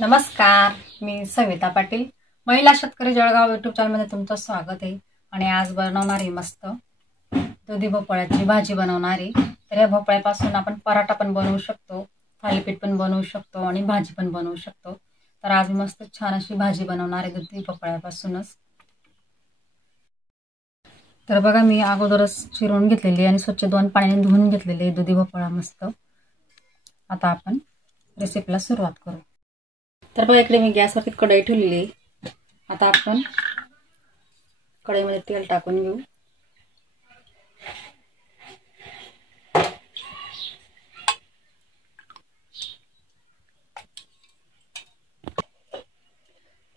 नमस्कार, मी सविता पाटील, महिला शेतकरी जळगाव यूट्यूब चॅनलमध्ये तुमचं स्वागत आहे। आणि आज बनवणार आहे मस्त दुधी भोपळ्याची भाजी बनवणार आहे। तर या भोपळ्यापासून आपण पराठा पण बनवू शकतो, थालीपीठ पण बनवू शकतो आणि भाजी पण बनवू शकतो। तर आज मस्त छान अशी भाजी बनवणार आहे दुधी भोपळ्यापासूनच। तर बघा, मी अगोदरच चिरून घेतलेली आणि स्वच्छ 2 पाण्याने धुवून घेतलेली दुधी भोपळा मस्त। आता आपण रेसिपीला सुरुवात करू। तर बघा, इकडे मी गॅसवरती कढई ठेवलेली आहे। आता आपण कढईमध्ये तेल टाकून घेऊ।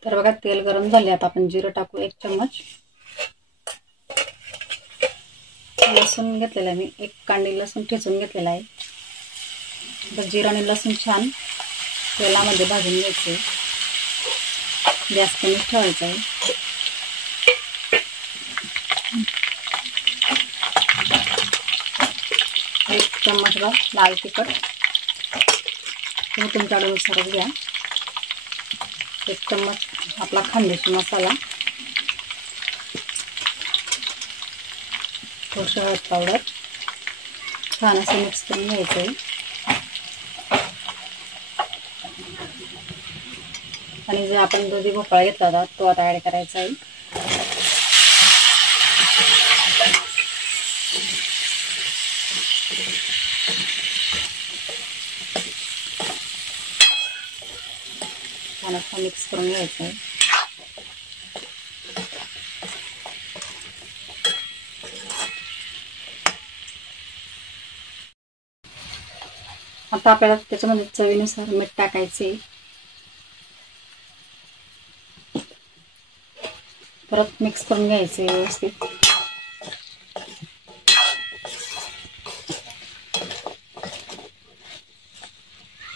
तर बघा, तेल गरम झाले। आता आपण जिरं टाकू 1 चम्मच। लसूण घेतलेला आहे मी, 1 कांडी लसूण ठेचून घेतलेला आहे। तर जिरा आणि लसूण छान तेलामध्ये भाजून घ्यायचे। गॅस कमी ठेवायचा आहे। 1 चम्मच लाल तिखट, तुम्ही तुमच्या आवडीनुसार घ्या। 1 चम्मच आपला खानदेशी मसाला, थोडीशी हळद पावडर, छान असं मिक्स करून घ्यायचं आहे। आणि जो आपण दुधी भोपळा घेतला होता तो आता ऍड करायचा आहे। छान असं मिक्स करून घ्यायचं आहे। आता आपल्याला त्याच्यामध्ये चवीनुसार मीठ टाकायचे। परत मिक्स करून घ्यायचे व्यवस्थित।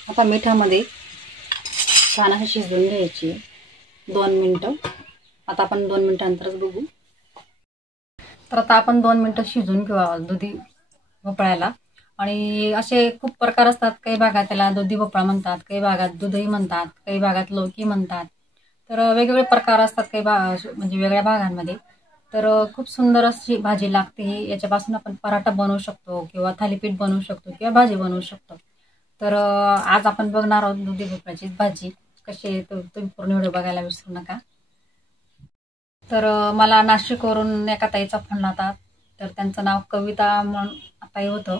आता मिठामध्ये छान असं शिजवून घ्यायची 2 मिनिटं। आता आपण 2 मिनिटांनंतरच बघू। तर आता आपण 2 मिनिटं शिजवून घेऊ दुधी भोपळ्याला। आणि असे खूप प्रकार असतात, काही भागात त्याला दुधी भोपळा म्हणतात, काही भागात दुधई म्हणतात, काही भागात लौकी म्हणतात। तर वेगवेगळे प्रकार असतात काही म्हणजे वेगळ्या भागांमध्ये। तर खूप सुंदर अशी भाजी लागते। याच्यापासून आपण पराठा बनवू शकतो किंवा थालीपीठ बनवू शकतो किंवा भाजी बनवू शकतो। तर आज आपण बघणार आहोत दुधी भोपळ्याची भाजी कशी आहे। तर तुम्ही पूर्ण व्हिडिओ बघायला विसरू नका। तर मला नाशिकवरून एका ताईचा फोन आला, तर त्यांचं नाव कविता म्हणून ताई होतं।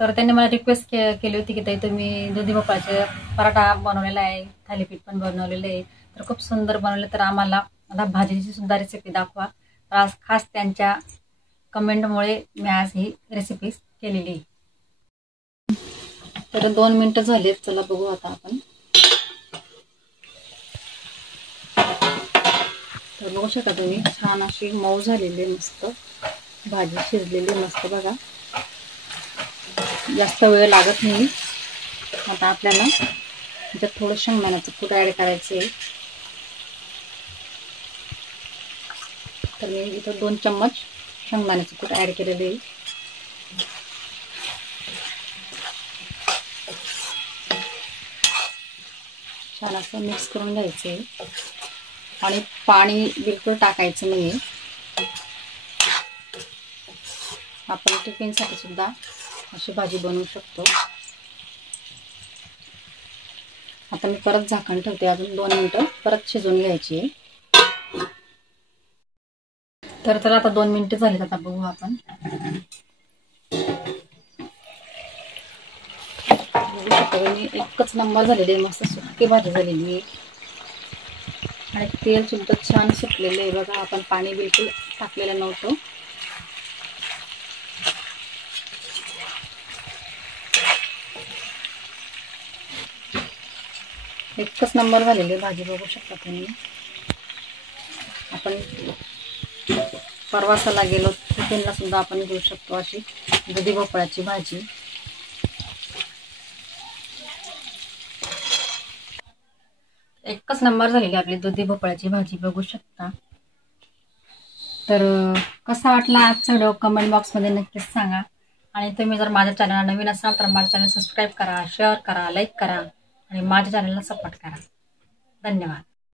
तर त्यांनी मला रिक्वेस्ट केली होती की ताई तुम्ही दुधी भोपळ्याचे पराठा बनवलेला आहे, थालीपीठ पण बनवलेलं आहे, तर खूप सुंदर बनवले, तर आम्हाला भाजीची सुद्धा रेसिपी दाखवा। तर आज खास त्यांच्या कमेंटमुळे मी आज ही रेसिपी केलेली। तर 2 मिनिटं झालेत, चला बघू आता आपण। तर बघू शकता तुम्ही, छान अशी मऊ झालेली मस्त भाजी शिजलेली मस्त बघा, जास्त वेळ लागत नाही। आता आपल्याला त्याच्यात थोडं शेंगदाण्याचं कूट ऍड करायचं आहे। तर मी इथं 2 चम्मच शेंगदाण्याचं कूट ऍड केलेलं आहे। छान असं मिक्स करून घ्यायचं आहे आणि पाणी बिलकुल टाकायचं नाही। आपण टिफिनसाठी सुद्धा अशी भाजी बनवू शकतो। आता मी परत झाकण ठेवते, अजून 2 मिनिटं परत शिजवून घ्यायची आहे। तर चला आता 2 मिनिटं झालीत, आता बघू आपण। एकच नंबर झालेली आहे, मस्त सुकी भाजी झालेली आहे आणि तेल सुद्धा छान सुटलेलं आहे बघा। आपण पाणी बिलकुल टाकलेलं नव्हतं। एकच नंबर झालेली भाजी बघू शकता तुम्ही। आपण प्रवासाला गेलो टिफिनला सुद्धा आपण घेऊ शकतो अशी दुधी भोपळ्याची भाजी। एकच नंबर झालेली आपली दुधी भोपळ्याची भाजी बघू शकता। तर कसा वाटला आजचा व्हिडिओ कमेंट बॉक्समध्ये नक्कीच सांगा। आणि तुम्ही जर माझ्या चॅनलला नवीन असाल तर माझ्या चॅनल सबस्क्राईब करा, शेअर करा, लाईक करा आणि माझ्या चॅनलला सपोर्ट करा। धन्यवाद.